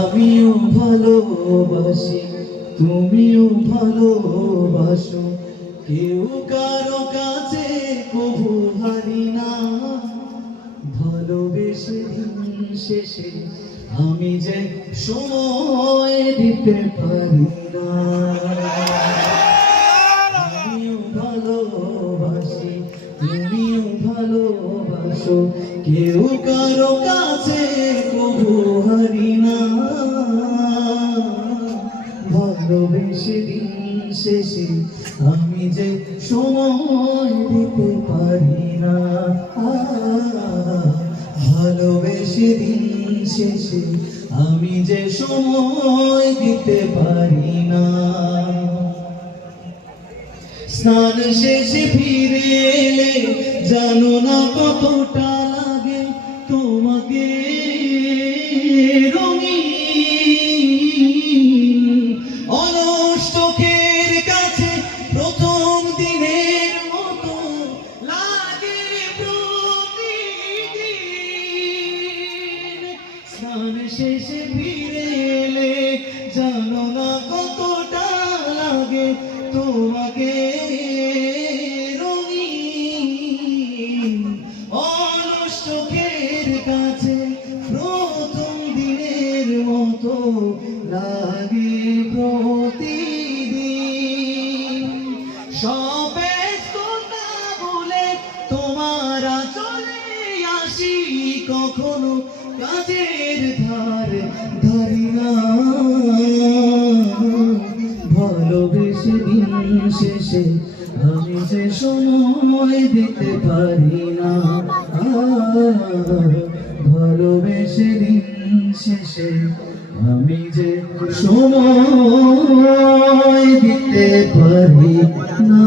আমিও ভালোবাসি তুমিও ভালোবাসো, কেউ কারো কাছে কবু হারি না। ভালোবেসে দিন শেষে আমি যে সময় দিতে পারি না। আমিও ভালোবাসি তুমিও ভালোবাসো, কেউ কারো কাছে কবু হারি না। ভালোবেসে দিন শেষে আমি যে সময় দিতে পারি না। ভালোবেসে দিন শেষে আমি যে সময় দিতে পারি না। স্নান শেষে ফিরে এলে জানো না কতটা লাগে তোমাকে রঙিন। অলস চোখের কাছে প্রথম দিনের মতো লাগে প্রতিদিন। স্নান শেষে ফিরে এলে জানো না কতটা লাগে তোমাকে রঙিন। অলস চোখের কাছে প্রথম দিনের মতো লাগে প্রতিদিন। সব ব্যস্ততা বলে তোমার চলে আসি, কখনো কাজের ধার ধারি না। ভালোবেসে দিন শেষে আমি যে সময় দিতে পারি না। ভালোবেসে দিন শেষে আমি যে সময় দিতে পারি না।